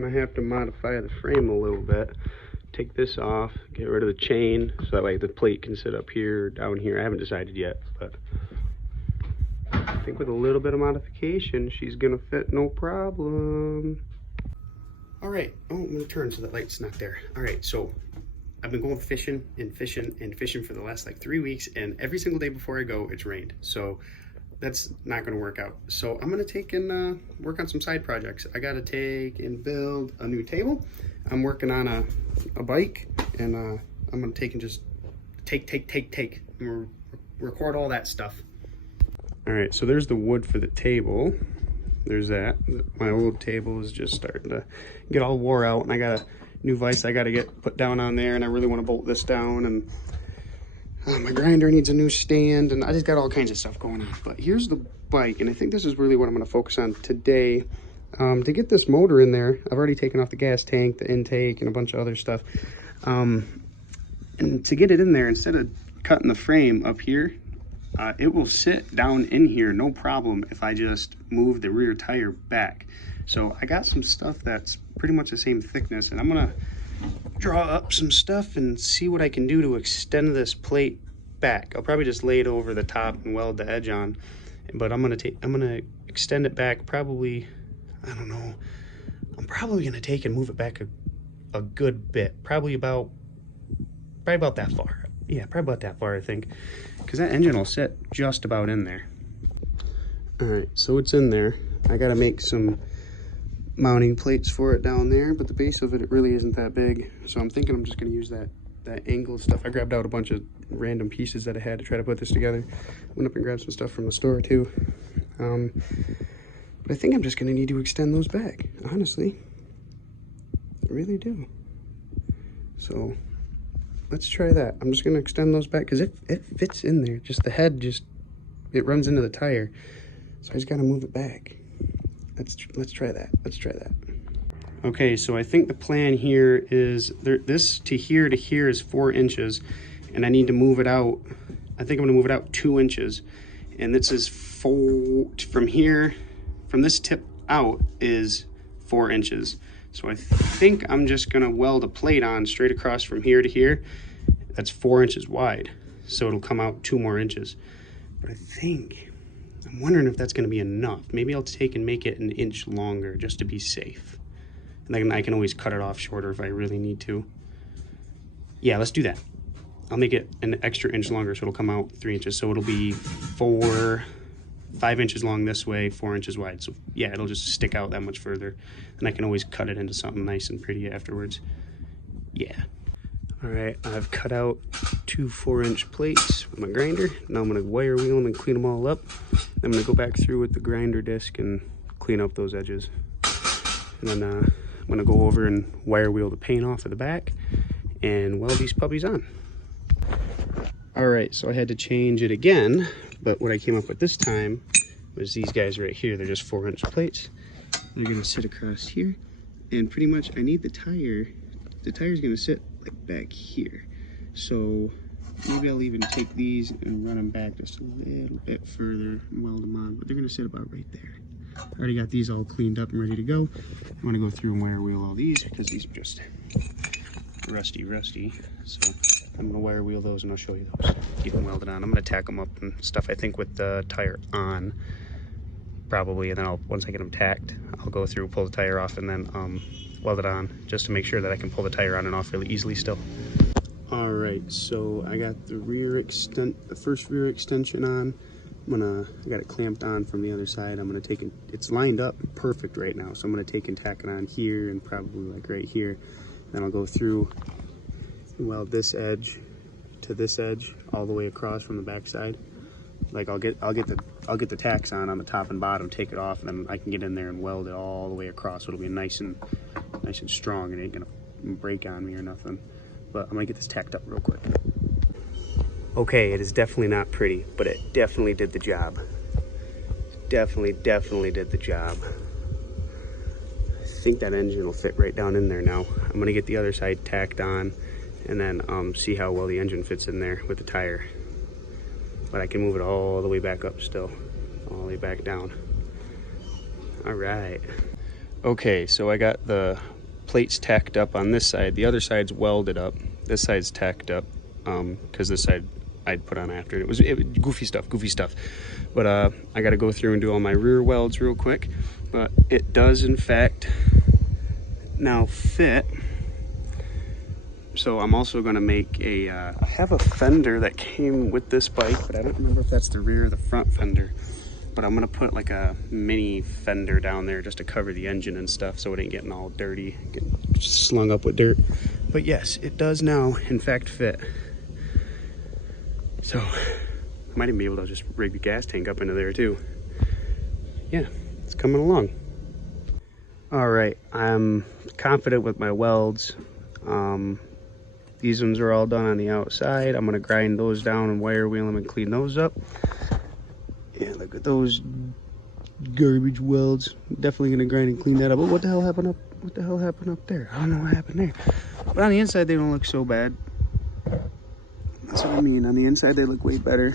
gonna have to modify the frame a little bit. Take this off, get rid of the chain, so that way the plate can sit up here or down here. I haven't decided yet, but I think with a little bit of modification, she's gonna fit no problem. All right, oh, I'm gonna turn so that light's not there. All right, so I've been going fishing and fishing and fishing for the last like 3 weeks, and every single day before I go, it's rained. So that's not gonna work out. So I'm gonna take and work on some side projects. I gotta take and build a new table. I'm working on a bike, and I'm gonna take and just take. I'm gonna record all that stuff. All right, so there's the wood for the table. There's that. My old table is just starting to get all wore out, and I got a new vise I got to get put down on there, and I really want to bolt this down, and my grinder needs a new stand, and I just got all kinds of stuff going on. But here's the bike, and I think this is really what I'm going to focus on today. To get this motor in there, I've already taken off the gas tank, the intake, and a bunch of other stuff. And to get it in there, instead of cutting the frame up here, it will sit down in here no problem if I just move the rear tire back. So I got some stuff that's pretty much the same thickness, and I'm gonna draw up some stuff and see what I can do to extend this plate back. I'll probably just lay it over the top and weld the edge on, but I'm gonna extend it back probably, I don't know, I'm probably gonna take and move it back a good bit, probably about that far. Yeah, probably about that far, I think, because that engine will sit just about in there. All right, so it's in there. I gotta make some mounting plates for it down there, but the base of it really isn't that big, so I'm thinking I'm just gonna use that angled stuff. I grabbed out a bunch of random pieces that I had to try to put this together. Went up and grabbed some stuff from the store too. But I think I'm just gonna need to extend those back, honestly. I really do. So let's try that. I'm just gonna extend those back because it fits in there. Just the head, it runs into the tire. So I just gotta move it back. Let's try that. Let's try that. Okay, so I think the plan here is this to here is 4 inches, and I need to move it out. I think I'm gonna move it out 2 inches, and this is from this tip out is 4 inches. So I think I'm just gonna weld a plate on straight across from here to here. That's 4 inches wide, so it'll come out 2 more inches. But I'm wondering if that's gonna be enough. Maybe I'll take and make it 1 inch longer just to be safe. And then I can always cut it off shorter if I really need to. Yeah, let's do that. I'll make it an extra inch longer so it'll come out 3 inches. So it'll be 5 inches long this way, 4 inches wide. So yeah, it'll just stick out that much further. And I can always cut it into something nice and pretty afterwards. Yeah. All right, I've cut out 2 4-inch plates with my grinder. Now I'm gonna wire wheel them and clean them all up. I'm gonna go back through with the grinder disc and clean up those edges. And then I'm gonna go over and wire wheel the paint off of the back and weld these puppies on. All right, so I had to change it again, but what I came up with this time was these guys right here. They're just 4-inch plates. They're gonna sit across here, and pretty much I need the tire. The tire's gonna sit like back here. So maybe I'll even take these and run them back just a little bit further and weld them on, but they're gonna sit about right there. I already got these all cleaned up and ready to go. I'm gonna go through and wire wheel all these because these are just rusty. So I'm gonna wire wheel those and I'll show you those. Get them welded on. I'm gonna tack them up and stuff, I think, with the tire on, probably, and then once I get them tacked, I'll go through, pull the tire off, and then weld it on, just to make sure that I can pull the tire on and off really easily still. All right, so I got the first rear extension on. I got it clamped on from the other side. I'm gonna take it, it's lined up perfect right now, so I'm gonna take and tack it on here and probably like right here. Then I'll go through and weld this edge to this edge all the way across from the back side. Like I'll get the tacks on the top and bottom, take it off, and then I can get in there and weld it all the way across. So it'll be nice and strong. It ain't gonna break on me or nothing. But I'm gonna get this tacked up real quick. Okay, it is definitely not pretty, but it definitely did the job. Definitely did the job. I think that engine will fit right down in there now. I'm gonna get the other side tacked on and then see how well the engine fits in there with the tire. But I can move it all the way back up still, all the way back down. All right. Okay, so I got the plates tacked up on this side. The other side's welded up. This side's tacked up because this side I'd put on after. It was goofy stuff. But I got to go through and do all my rear welds real quick. But it does, in fact, now fit. So I'm also going to make a, I have a fender that came with this bike, but I don't remember if that's the rear or the front fender. But I'm going to put like a mini fender down there just to cover the engine and stuff so it ain't getting all dirty, getting slung up with dirt. But yes, it does now, in fact, fit. So I might even be able to just rig the gas tank up into there too. Yeah, it's coming along. All right, I'm confident with my welds. These ones are all done on the outside. I'm gonna grind those down and wire wheel them and clean those up. Yeah, look at those garbage welds. Definitely gonna grind and clean that up. But what the hell happened up? What the hell happened up there? I don't know what happened there. But on the inside, they don't look so bad. That's what I mean. On the inside, they look way better.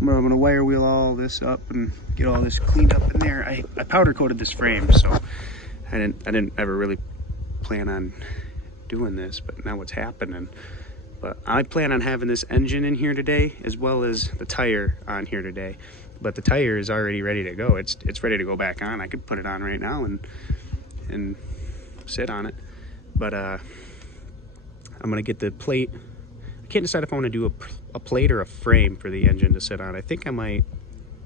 I'm gonna wire wheel all this up and get all this cleaned up in there. I powder coated this frame, so I didn't ever really plan on doing this, but now what's happening. But I plan on having this engine in here today as well as the tire on here today. But the tire is already ready to go. It's ready to go back on. I could put it on right now and sit on it. But I'm gonna get the plate. I can't decide if I want to do a plate or a frame for the engine to sit on. I think I might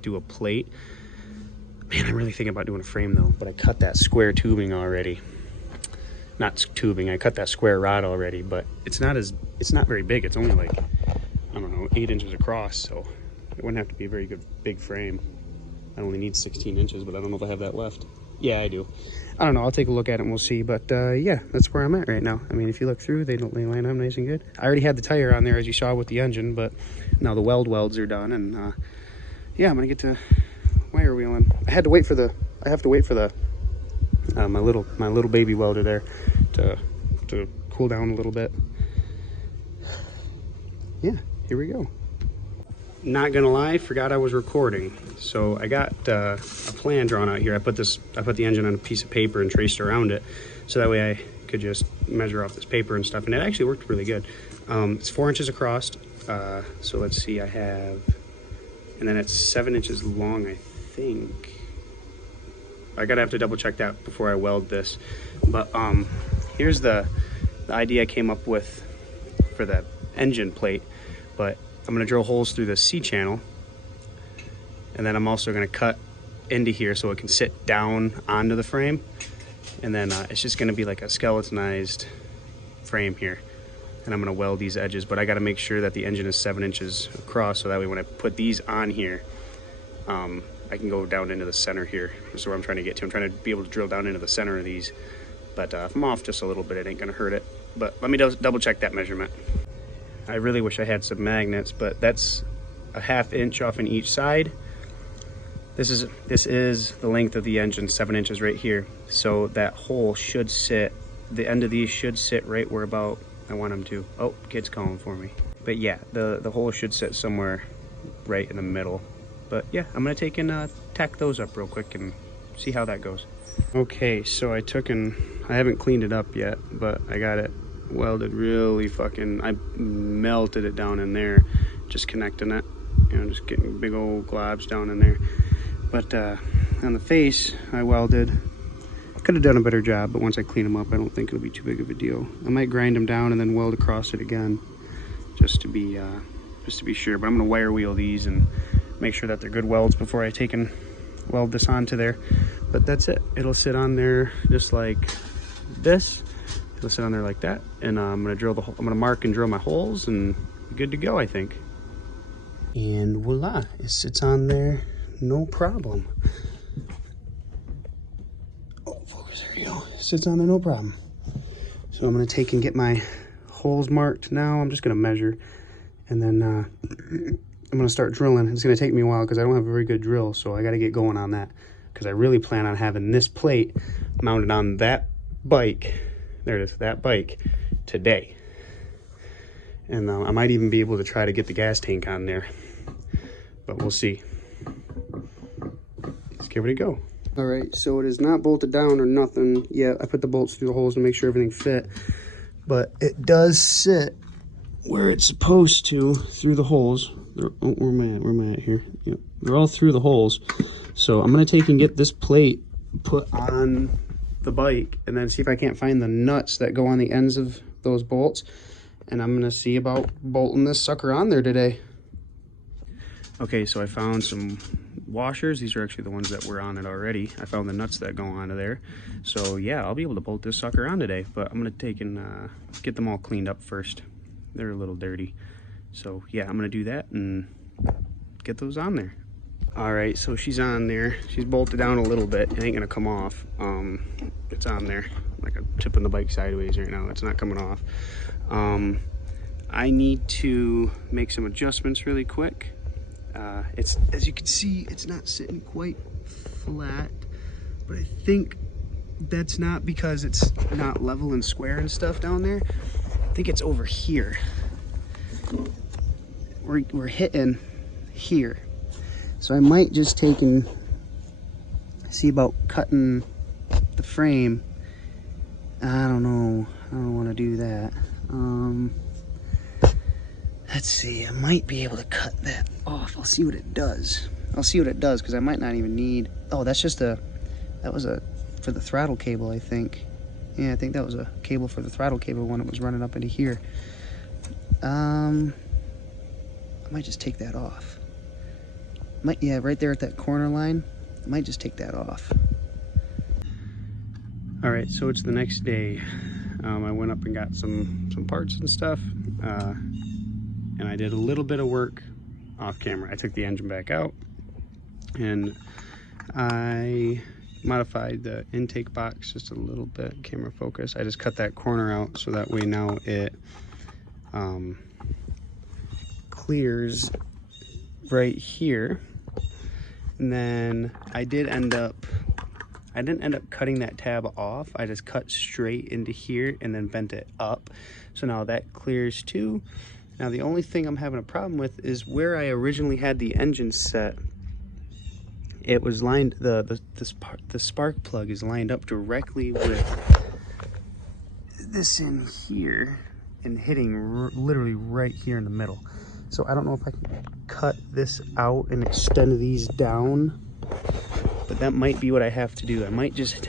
do a plate. Man, I'm really thinking about doing a frame though, but I cut that square tubing already. Not tubing, I cut that square rod already, but it's not very big. It's only like, I don't know, 8 inches across, so it wouldn't have to be a very good big frame. I only need 16 inches, but I don't know if I have that left. Yeah, I do. I don't know, I'll take a look at it and we'll see, but yeah, that's where I'm at right now. I mean, if you look through, they line up nice and good. I already had the tire on there, as you saw with the engine, but now the welds are done, and yeah, I'm gonna get to wire wheeling. I have to wait for the my little baby welder there to cool down a little bit. Yeah, here we go. Not gonna lie, forgot I was recording. So I got a plan drawn out here. I put the engine on a piece of paper and traced around it, so that way I could just measure off this paper and stuff, and it actually worked really good. It's 4 inches across. So let's see, I have, and then it's 7 inches long, I think. I gotta have to double check that before I weld this. But here's the idea I came up with for the engine plate. But I'm gonna drill holes through the C channel, and then I'm also gonna cut into here so it can sit down onto the frame. And then it's just gonna be like a skeletonized frame here. And I'm gonna weld these edges, but I gotta make sure that the engine is 7 inches across, so that way when I put these on here, I can go down into the center here. That's where I'm trying to get to. I'm trying to be able to drill down into the center of these. But if I'm off just a little bit, it ain't gonna hurt it. But let me double check that measurement. I really wish I had some magnets, but that's a 1/2 inch off in each side. This is the length of the engine, 7 inches right here. So that hole should sit, the end of these should sit right where about I want them to. Oh, kid's calling for me. But yeah, the hole should sit somewhere right in the middle. But yeah, I'm gonna take and tack those up real quick and see how that goes. Okay, so I haven't cleaned it up yet, but I got it welded really I melted it down in there, just connecting it, you know, just getting big old globs down in there. But on the face, I welded. Could have done a better job, but once I clean them up, I don't think it'll be too big of a deal. I might grind them down and then weld across it again, just to be sure. But I'm gonna wire wheel these and make sure that they're good welds before I take and weld this onto there. But that's it. It'll sit on there just like this. It'll sit on there like that, and I'm gonna mark and drill my holes and be good to go, I think. And voila, it sits on there, no problem. Oh, focus, there you go. It sits on there, no problem. So I'm gonna take and get my holes marked now. I'm just gonna measure, and then I'm gonna start drilling. It's gonna take me a while because I don't have a very good drill, so I gotta get going on that, because I really plan on having this plate mounted on that bike. There it is, that bike, today. And I might even be able to try to get the gas tank on there, but we'll see. Let's give it a go. All right, so it is not bolted down or nothing yet. I put the bolts through the holes to make sure everything fit, but it does sit where it's supposed to through the holes. Oh, where am I at here? Yep, they're all through the holes. So I'm gonna take and get this plate put on the bike and then see if I can't find the nuts that go on the ends of those bolts. And I'm gonna see about bolting this sucker on there today. Okay, so I found some washers. These are actually the ones that were on it already. I found the nuts that go onto there. So yeah, I'll be able to bolt this sucker on today, but I'm gonna take and get them all cleaned up first. They're a little dirty. So yeah, I'm gonna do that and get those on there. All right, so she's on there. She's bolted down a little bit. It ain't gonna come off. It's on there. Like I'm tipping the bike sideways right now. It's not coming off. I need to make some adjustments really quick. It's, as you can see, it's not sitting quite flat, but I think that's not because it's not level and square and stuff down there. I think it's over here. We're hitting here. So I might just take and see about cutting the frame. I don't know. I don't want to do that. Let's see. I might be able to cut that off. I'll see what it does. I'll see what it does because I might not even need. Oh, that's just a. That was a for the throttle cable, I think. Yeah, I think that was a cable for the throttle cable when it was running up into here. I might just take that off. Yeah, right there at that corner line. I might just take that off. All right, so it's the next day. I went up and got some parts and stuff, and I did a little bit of work off camera. I took the engine back out, and I modified the intake box just a little bit, camera focus. I just cut that corner out so that way now it clears right here. And then I didn't end up cutting that tab off. I just cut straight into here and then bent it up. So now that clears too. Now the only thing I'm having a problem with is where I originally had the engine set. It was lined, the spark plug is lined up directly with this in here and hitting literally right here in the middle. So I don't know if I can cut this out and extend these down, but that might be what I have to do. I might just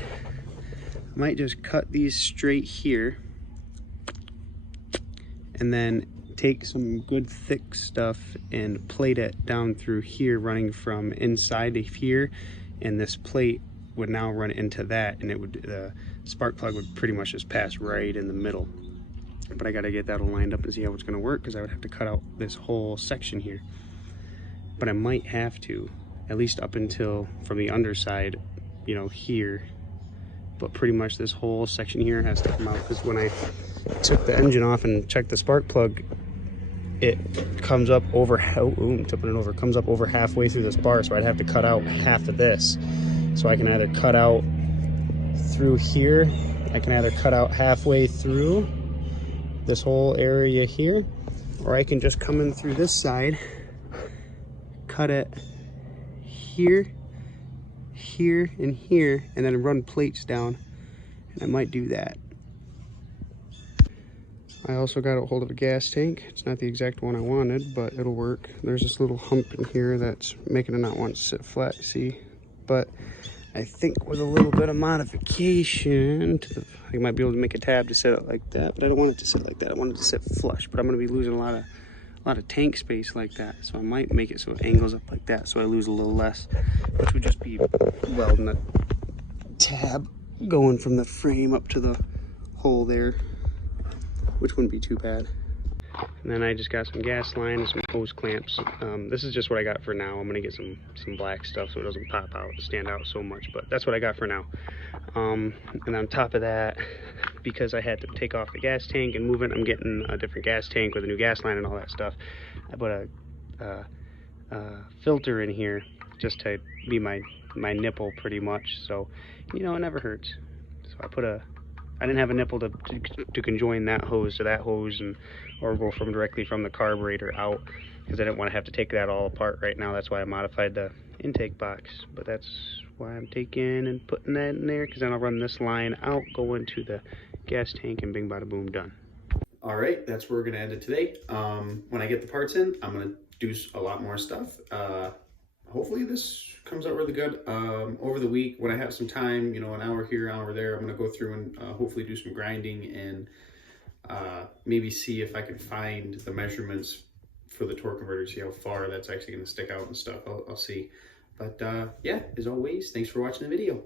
cut these straight here and then take some good thick stuff and plate it down through here, running from inside to here, and this plate would now run into that, and it would, the spark plug would pretty much just pass right in the middle. But I got to get that all lined up and see how it's going to work, because I would have to cut out this whole section here. But I might have to, at least up until from the underside, you know, here. But pretty much this whole section here has to come out, because when I took the engine off and checked the spark plug, it comes up over, tipping it over, comes up over halfway through this bar, so I'd have to cut out half of this. So I can either cut out through here, I can either cut out halfway through this whole area here, or I can just come in through this side, cut it here, here, and here, and then run plates down, and I might do that. I also got a hold of a gas tank. It's not the exact one I wanted, but it'll work. There's this little hump in here that's making it not want to sit flat, see? But I think with a little bit of modification, I might be able to make a tab to set it like that, but I don't want it to sit like that. I want it to sit flush, but I'm gonna be losing a lot of tank space like that. So I might make it so it angles up like that, so I lose a little less, which would just be welding a tab going from the frame up to the hole there, which wouldn't be too bad. And then I just got some gas line and some hose clamps. This is just what I got for now. I'm gonna get some black stuff so it doesn't pop out and stand out so much, but that's what I got for now. And on top of that, because I had to take off the gas tank and move it, I'm getting a different gas tank with a new gas line and all that stuff. I put a filter in here just to be my nipple pretty much, so you know, it never hurts. So I didn't have a nipple to conjoin that hose to that hose, or go directly from the carburetor out, because I didn't want to have to take that all apart right now. That's why I modified the intake box, but that's why I'm taking and putting that in there, because then I'll run this line out, go into the gas tank, and bing bada boom, done. All right, that's where we're gonna end it today. When I get the parts in, I'm gonna do a lot more stuff. Hopefully this comes out really good. Over the week, when I have some time, you know, an hour here, an hour there, I'm gonna go through and hopefully do some grinding and maybe see if I can find the measurements for the torque converter, see how far that's actually gonna stick out and stuff. I'll see. But yeah, as always, thanks for watching the video.